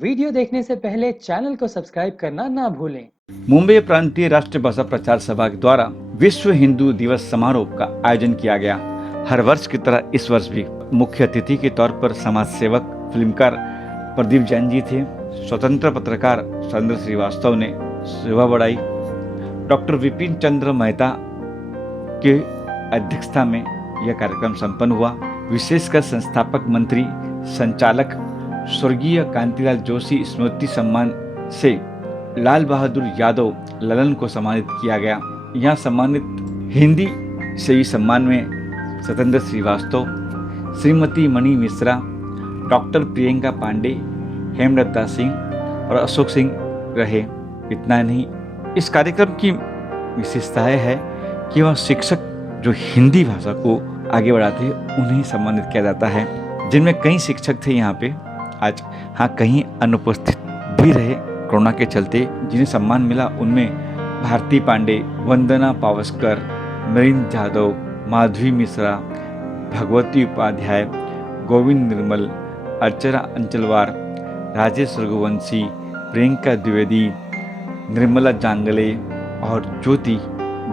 Video देखने से पहले चैनल को सब्सक्राइब करना ना भूलें। मुंबई प्रांतीय राष्ट्रीय भाषा प्रचार सभा द्वारा विश्व हिंदू दिवस समारोह का आयोजन किया गया। हर वर्ष की तरह इस वर्ष भी मुख्य अतिथि के तौर पर समाज सेवक फिल्मकार प्रदीप जैन जी थे। स्वतंत्र पत्रकार सुरेंद्र श्रीवास्तव ने शोभा बढ़ाई। डॉक्टर विपिन चंद्र मेहता के अध्यक्षता में यह कार्यक्रम संपन्न हुआ। विशेषकर संस्थापक मंत्री संचालक स्वर्गीय कांतिलाल जोशी स्मृति सम्मान से लाल बहादुर यादव ललन को सम्मानित किया गया। यहाँ सम्मानित हिंदी सेवी सम्मान में सत्येंद्र श्रीवास्तव, श्रीमती मणि मिश्रा, डॉक्टर प्रियंका पांडे, हेमलता सिंह और अशोक सिंह रहे। इतना नहीं, इस कार्यक्रम की विशेषता है कि वह शिक्षक जो हिंदी भाषा को आगे बढ़ाते हैं उन्हें सम्मानित किया जाता है। जिनमें कई शिक्षक थे यहाँ पे आज, कहीं अनुपस्थित भी रहे कोरोना के चलते। जिन्हें सम्मान मिला उनमें भारती पांडे, वंदना पावस्कर, नरेंद्र जाधव, माधवी मिश्रा, भगवती उपाध्याय, गोविंद निर्मल, अर्चना अंचलवार, राजेश रघुवंशी, प्रियंका द्विवेदी, निर्मला जांगले और ज्योति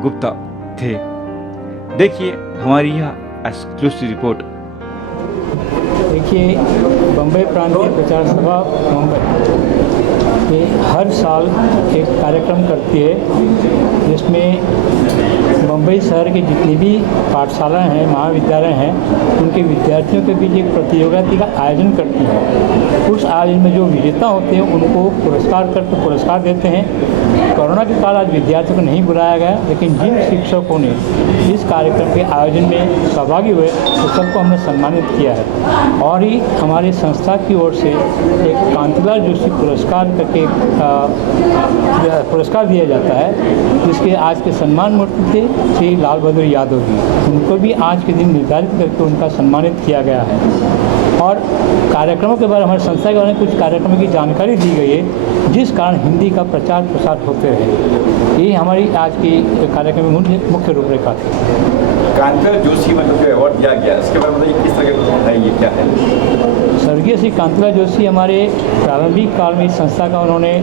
गुप्ता थे। देखिए हमारी यह एक्सक्लूसिव रिपोर्ट। देखिए, बम्बई प्रांतीय प्रचार सभा मुंबई ये हर साल एक कार्यक्रम करती है जिसमें मुंबई शहर की जितनी भी पाठशालाएं हैं, महाविद्यालय हैं, उनके विद्यार्थियों के बीच एक प्रतियोगिता का आयोजन करती है। उस आयोजन में जो विजेता होते हैं उनको पुरस्कार देते हैं। कोरोना के कारण आज विद्यार्थियों को नहीं बुलाया गया, लेकिन जिन शिक्षकों ने इस कार्यक्रम के आयोजन में सहभागी हुए तो सबको हमने सम्मानित किया है। और ही हमारी संस्था की ओर से एक कांतिलाल जोशी पुरस्कार करके पुरस्कार दिया जाता है, जिसके आज के सम्मान मूर्ति थे श्री लाल बहादुर यादव जी। उनको भी आज के दिन निर्धारित करके उनका सम्मानित किया गया है। और कार्यक्रमों के बारे में हमारी संस्था के बारे में कुछ कार्यक्रमों की जानकारी दी गई है, जिस कारण हिंदी का प्रचार प्रसार होते रहे। ये हमारी आज की कार्यक्रम में मुख्य रूपरेखा थी। कांतिलाल जोशी मतलब जो अवार्ड दिया गया इसके बारे में किस तरह का है, ये क्या है? स्वर्गीय श्री कांतिलाल जोशी हमारे प्रारंभिक काल में इस संस्था का उन्होंने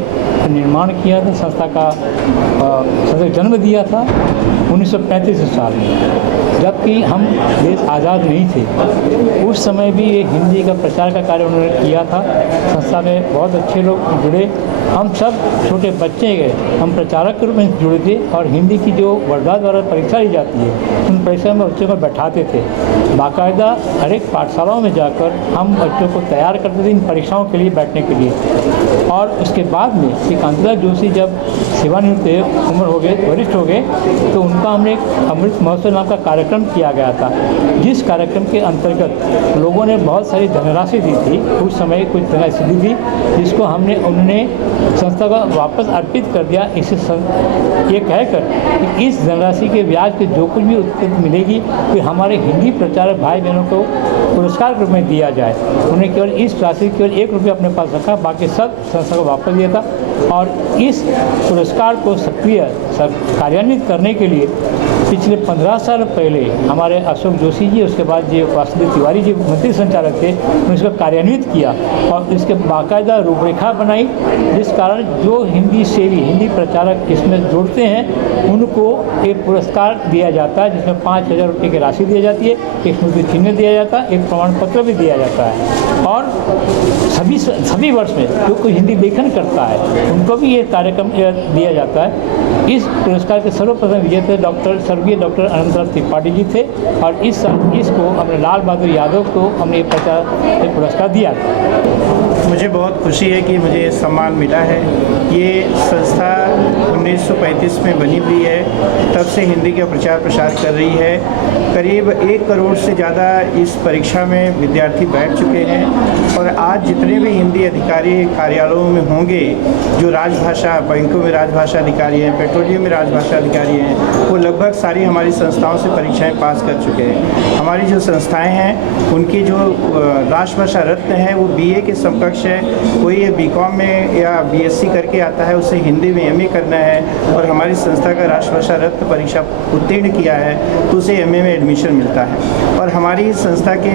निर्माण किया था। संस्था का जन्म दिया था 1935 साल में, जबकि हम देश आज़ाद नहीं थे। उस समय भी ये हिंदी का प्रचार का कार्य उन्होंने किया था। संस्था में बहुत अच्छे लोग जुड़े। हम सब छोटे बच्चे गए, हम प्रचारक के रूप में जुड़े थे और हिंदी की जो वर्धा द्वारा परीक्षा ली जाती है उन परीक्षा में बच्चों को बैठाते थे। बाकायदा हर एक पाठशालाओं में जाकर हम बच्चों को तैयार करते थे इन परीक्षाओं के लिए बैठने के लिए। और उसके बाद में श्री कांतिलाल जोशी जब सेवानिवृत्त उम्र हो गए, वरिष्ठ हो गए, तो उनका हमने एक अमृत महोत्सव नाम का कार्यक्रम किया गया था, जिस कार्यक्रम के अंतर्गत लोगों ने बहुत सारी धनराशि दी थी। उस समय कुछ धनराशि दी थी जिसको उन्होंने संस्था को वापस अर्पित कर दिया, इसे ये कहकर कि इस धनराशि के ब्याज के जो कुछ भी उत्पत्ति मिलेगी फिर हमारे हिंदी प्रचारक भाई बहनों को पुरस्कार के रूप में दिया जाए। उन्हें केवल इस राशि केवल 1 रुपया अपने पास रखा, बाकी सब संस्था को वापस दिया था। और इस पुरस्कार को सक्रिय कार्यान्वित करने के लिए पिछले 15 साल पहले हमारे अशोक जोशी जी, उसके बाद जो वासुदेव तिवारी जी मंत्री संचालक थे, उन्होंने इसको कार्यान्वित किया और इसके बाकायदा रूपरेखा बनाई, जिस कारण जो हिंदी सेवी, हिंदी प्रचारक इसमें जुड़ते हैं उनको एक पुरस्कार दिया जाता है, जिसमें 5,000 रुपये की राशि दी जाती है, एक स्मृति चिन्ह दिया जाता है, एक प्रमाण पत्र भी दिया जाता है। और सभी वर्ष में जो कोई हिंदी लेखन करता है उनको भी ये कार्यक्रम दिया जाता है। इस पुरस्कार के सर्वप्रथम विजेता स्वर्गीय डॉक्टर अनंतलाल त्रिपाठी जी थे और इसको हमने लाल बहादुर यादव को हमने ये पुरस्कार दिया था। मुझे बहुत खुशी है कि मुझे सम्मान मिला है। ये संस्था 1935 में बनी हुई है, तब से हिंदी का प्रचार प्रसार कर रही है। करीब 1 करोड़ से ज़्यादा इस परीक्षा में विद्यार्थी बैठ चुके हैं और आज जितने भी हिंदी अधिकारी कार्यालयों में होंगे, जो राजभाषा, बैंकों में राजभाषा अधिकारी हैं, पेट्रोलियम में राजभाषा अधिकारी हैं, वो लगभग सारी हमारी संस्थाओं से परीक्षाएं पास कर चुके हैं। हमारी जो संस्थाएं हैं उनकी जो राजभाषा रत्न है वो BA के समकक्ष है। कोई BCom में या BSc करके आता है उसे हिंदी में MA करना है और हमारी संस्था का राष्ट्रभाषा रत्न परीक्षा उत्तीर्ण किया है तो उसे MA में एडमिशन मिलता है। और हमारी संस्था के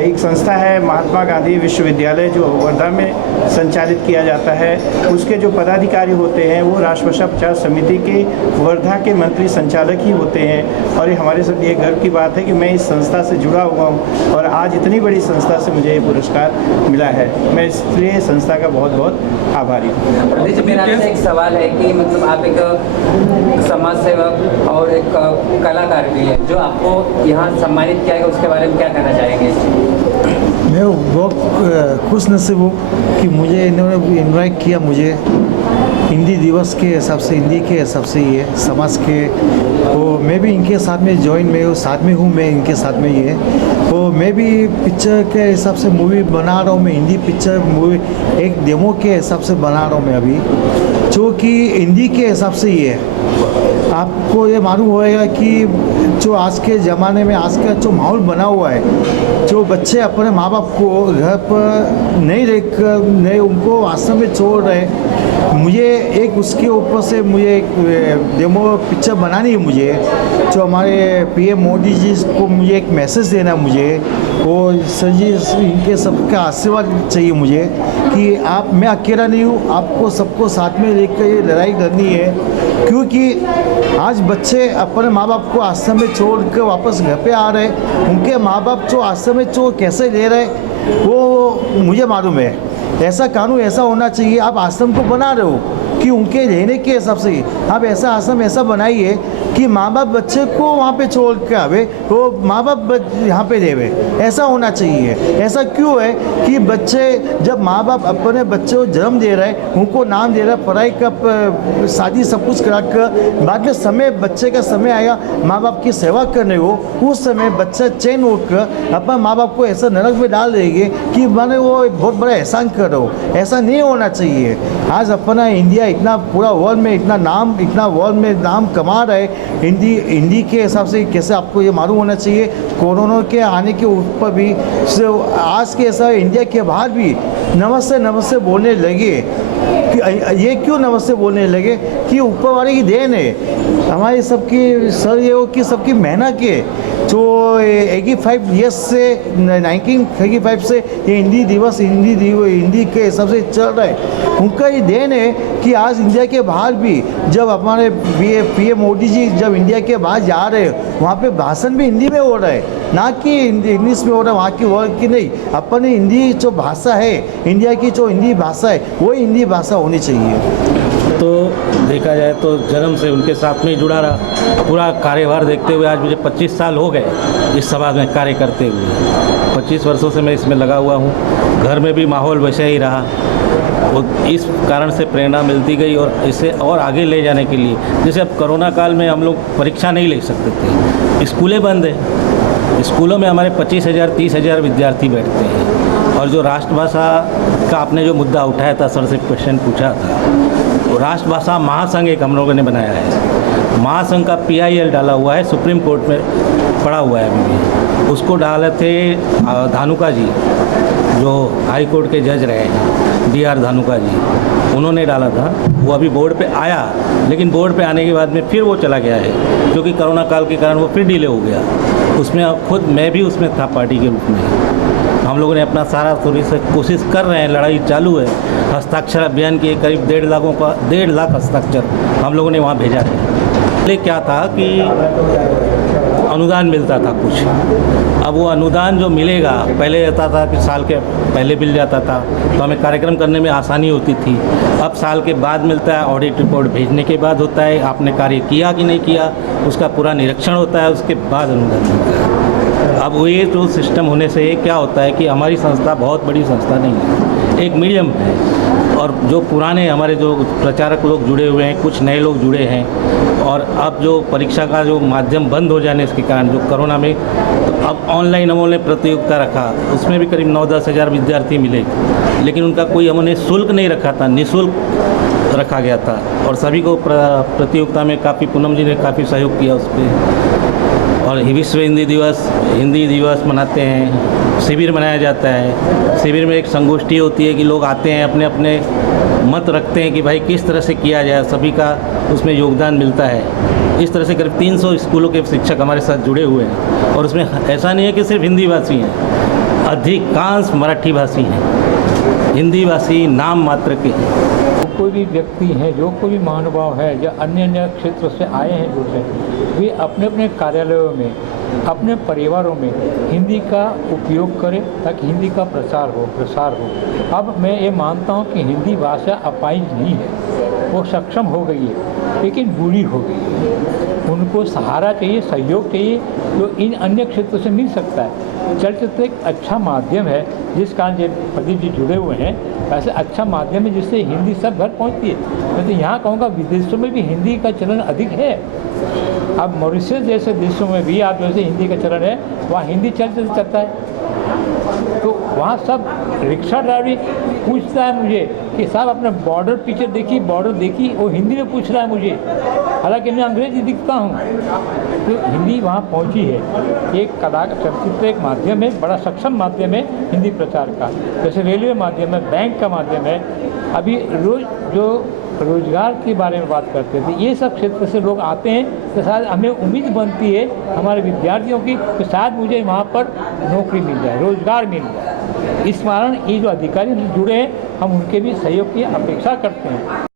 एक संस्था है महात्मा गांधी विश्वविद्यालय जो वर्धा में संचालित किया जाता है, उसके जो पदाधिकारी होते हैं वो राष्ट्रभाषा प्रचार समिति के वर्धा के मंत्री संचालक ही होते हैं। और ये हमारे सब ये गर्व की बात है कि मैं इस संस्था से जुड़ा हुआ हूँ और आज इतनी बड़ी संस्था से मुझे ये पुरस्कार मिला है। मैं इसलिए संस्था का बहुत बहुत आभारी हूँ। देखिए, मेरा आपसे एक सवाल है कि मतलब आप एक समाज सेवक और एक कलाकार भी है, जो आपको यहाँ सम्मानित किया गया, उसके बारे में क्या कहना चाहेंगे? मैं बहुत खुश नसीब हूँ कि मुझे इन्होंने इनवाइट किया, मुझे हिंदी दिवस के हिसाब से, हिंदी के हिसाब से ये समाज के, तो मैं भी इनके साथ में ज्वाइन में साथ में हूँ, मैं इनके साथ में ये, तो मैं भी पिक्चर के हिसाब से मूवी बना रहा हूँ, मैं हिंदी पिक्चर मूवी एक डेमो के हिसाब से बना रहा हूँ मैं अभी, जो कि हिंदी के हिसाब से ये आपको ये मालूम होएगा कि जो आज के ज़माने में आज का जो माहौल बना हुआ है, जो बच्चे अपने माँ बाप को घर पर नहीं रहकर नहीं उनको आश्रम में छोड़ रहे, मुझे एक उसके ऊपर से मुझे एक डेमो पिक्चर बनानी है मुझे, जो हमारे PM मोदी जी को मुझे एक मैसेज देना है मुझे, वो सर जी इनके सबका आशीर्वाद चाहिए मुझे कि आप, मैं अकेला नहीं हूँ, आपको सबको साथ में लेकर ये लड़ाई करनी है, क्योंकि आज बच्चे अपने माँ बाप को आश्रम में छोड़ कर वापस घर पे आ रहे, उनके माँ बाप जो आश्रम में छोड़ कैसे ले रहे वो मुझे मालूम है। ऐसा कानून ऐसा होना चाहिए, आप आश्रम को बना रहे हो कि उनके रहने के हिसाब से आप ऐसा आश्रम ऐसा बनाइए कि माँ बाप बच्चे को वहाँ पे छोड़ के आवे, तो माँ बाप यहाँ पे रहेवे, ऐसा होना चाहिए। ऐसा क्यों है कि बच्चे जब माँ बाप अपने बच्चे को जन्म दे रहे हैं, उनको नाम दे रहे हैं, पढ़ाई का शादी सब कुछ करा कर, बाद में समय बच्चे का समय आया माँ बाप की सेवा करने को, उस समय बच्चा चैन होकर अपना माँ बाप को ऐसा नरक में डाल देंगे कि मैंने वो बहुत बड़ा एहसान कर रहा हो, ऐसा नहीं होना चाहिए। आज अपना इंडिया इतना पूरा वर्ल्ड में इतना वर्ल्ड में नाम कमा रहा है, हिंदी के हिसाब से कैसे आपको ये मालूम होना चाहिए, कोरोना के आने के ऊपर भी आज के ऐसा इंडिया के बाहर भी नमस्ते नमस्ते बोलने लगे। ये क्यों नमस्ते बोलने लगे कि ऊपर वाले की देन है, हमारी सबकी सर ये हो कि सबकी मेहनत के जो 85 ईयर्स से 1985 से ये हिंदी दिवस हिंदी के हिसाब से चल रहा है, उनका ये देन है कि आज इंडिया के बाहर भी जब हमारे PM मोदी जी जब इंडिया के बाहर जा रहे हैं, वहाँ पे भाषण भी हिंदी में हो रहा है, ना कि इंग्लिश में हो रहा है, वहाँ की वर्ड की नहीं। अपनी हिंदी जो भाषा है, इंडिया की जो हिंदी भाषा है, वही हिंदी भाषा होनी चाहिए। तो देखा जाए तो जन्म से उनके साथ में जुड़ा रहा, पूरा कार्यभार देखते हुए आज मुझे 25 साल हो गए इस समाज में कार्य करते हुए। 25 वर्षों से मैं इसमें लगा हुआ हूँ। घर में भी माहौल वैसे ही रहा, वो इस कारण से प्रेरणा मिलती गई और इसे और आगे ले जाने के लिए, जैसे अब कोरोना काल में हम लोग परीक्षा नहीं ले सकते थे, स्कूलें बंद हैं, स्कूलों में हमारे 25,000 30,000 विद्यार्थी बैठते हैं। और जो राष्ट्रभाषा का आपने जो मुद्दा उठाया था, सर से क्वेश्चन पूछा था, तो राष्ट्रभाषा महासंघ एक हम लोगों ने बनाया है, महासंघ का PIL डाला हुआ है, सुप्रीम कोर्ट में पड़ा हुआ है अभी भी। उसको डाले थे धानुका जी, जो हाई कोर्ट के जज रहे हैं, DR धानुका जी, उन्होंने डाला था। वो अभी बोर्ड पे आया, लेकिन बोर्ड पे आने के बाद में फिर वो चला गया है, क्योंकि कोरोना काल के कारण वो फिर डिले हो गया। उसमें खुद मैं भी उसमें था पार्टी के रूप में। हम लोगों ने अपना सारा थोड़ी से कोशिश कर रहे हैं, लड़ाई चालू है। हस्ताक्षर अभियान के करीब 1.5 लाख हस्ताक्षर हम लोगों ने वहाँ भेजा है। पहले क्या था कि अनुदान मिलता था कुछ, अब वो अनुदान जो मिलेगा, पहले रहता था कि साल के पहले मिल जाता था तो हमें कार्यक्रम करने में आसानी होती थी। अब साल के बाद मिलता है, ऑडिट रिपोर्ट भेजने के बाद होता है, आपने कार्य किया कि नहीं किया उसका पूरा निरीक्षण होता है, उसके बाद अनुदान मिलता है। अब ये जो सिस्टम होने से क्या होता है कि हमारी संस्था बहुत बड़ी संस्था नहीं है, एक मीडियम है, और जो पुराने हमारे जो प्रचारक लोग जुड़े हुए हैं, कुछ नए लोग जुड़े हैं, और अब जो परीक्षा का जो माध्यम बंद हो जाने के कारण जो कोरोना में, तो अब ऑनलाइन हमने प्रतियोगिता रखा, उसमें भी करीब 9-10 हज़ार विद्यार्थी मिले, लेकिन उनका कोई हमने शुल्क नहीं रखा था, निःशुल्क रखा गया था, और सभी को प्रतियोगिता में काफ़ी पूनम जी ने काफ़ी सहयोग किया उस पर। और विश्व हिंदी दिवस मनाते हैं, शिविर मनाया जाता है। शिविर में एक संगोष्ठी होती है कि लोग आते हैं, अपने अपने मत रखते हैं कि भाई किस तरह से किया जाए, सभी का उसमें योगदान मिलता है। इस तरह से करीब 300 स्कूलों के शिक्षक हमारे साथ जुड़े हुए हैं और उसमें ऐसा नहीं है कि सिर्फ हिंदी भाषी हैं, अधिकांश मराठी भाषी हैं, हिंदी भाषी नाम मात्र के हैं। कोई भी व्यक्ति है, जो कोई भी महानुभाव है या अन्य अन्य क्षेत्रों से आए हैं जो से, वे अपने अपने कार्यालयों में, अपने परिवारों में हिंदी का उपयोग करें ताकि हिंदी का प्रसार हो। अब मैं ये मानता हूँ कि हिंदी भाषा अपाहिज नहीं है, वो सक्षम हो गई है लेकिन बूढ़ी हो गई है। उनको सहारा चाहिए, सहयोग चाहिए जो इन अन्य क्षेत्रों से मिल सकता है। चलचित्र एक अच्छा माध्यम है जिस कारण जो प्रदीप जी जुड़े हुए हैं, वैसे अच्छा माध्यम है जिससे हिंदी सब घर पहुंचती है। मैं तो यहाँ कहूँगा विदेशों में भी हिंदी का चलन अधिक है। अब मॉरिशस जैसे देशों में भी आप जैसे हिंदी का चलन है, वहाँ हिंदी चलचित्र चलता है। तो वहाँ सब रिक्शा ड्राइवर पूछता है मुझे कि साहब अपना बॉर्डर पिक्चर देखी, वो हिंदी में पूछ रहा है मुझे, हालांकि मैं अंग्रेजी दिखता हूँ। तो हिंदी वहाँ पहुँची है। एक कला का चलचित्र एक माध्यम है, बड़ा सक्षम माध्यम है हिंदी प्रचार का। जैसे रेलवे माध्यम है, बैंक का माध्यम है। अभी रोजगार के बारे में बात करते थे, ये सब क्षेत्र से लोग आते हैं तो शायद हमें उम्मीद बनती है हमारे विद्यार्थियों की कि शायद मुझे वहाँ पर नौकरी मिल जाए, रोजगार मिल जाए। इस कारण ये जो अधिकारी जुड़े हैं, हम उनके भी सहयोग की अपेक्षा करते हैं।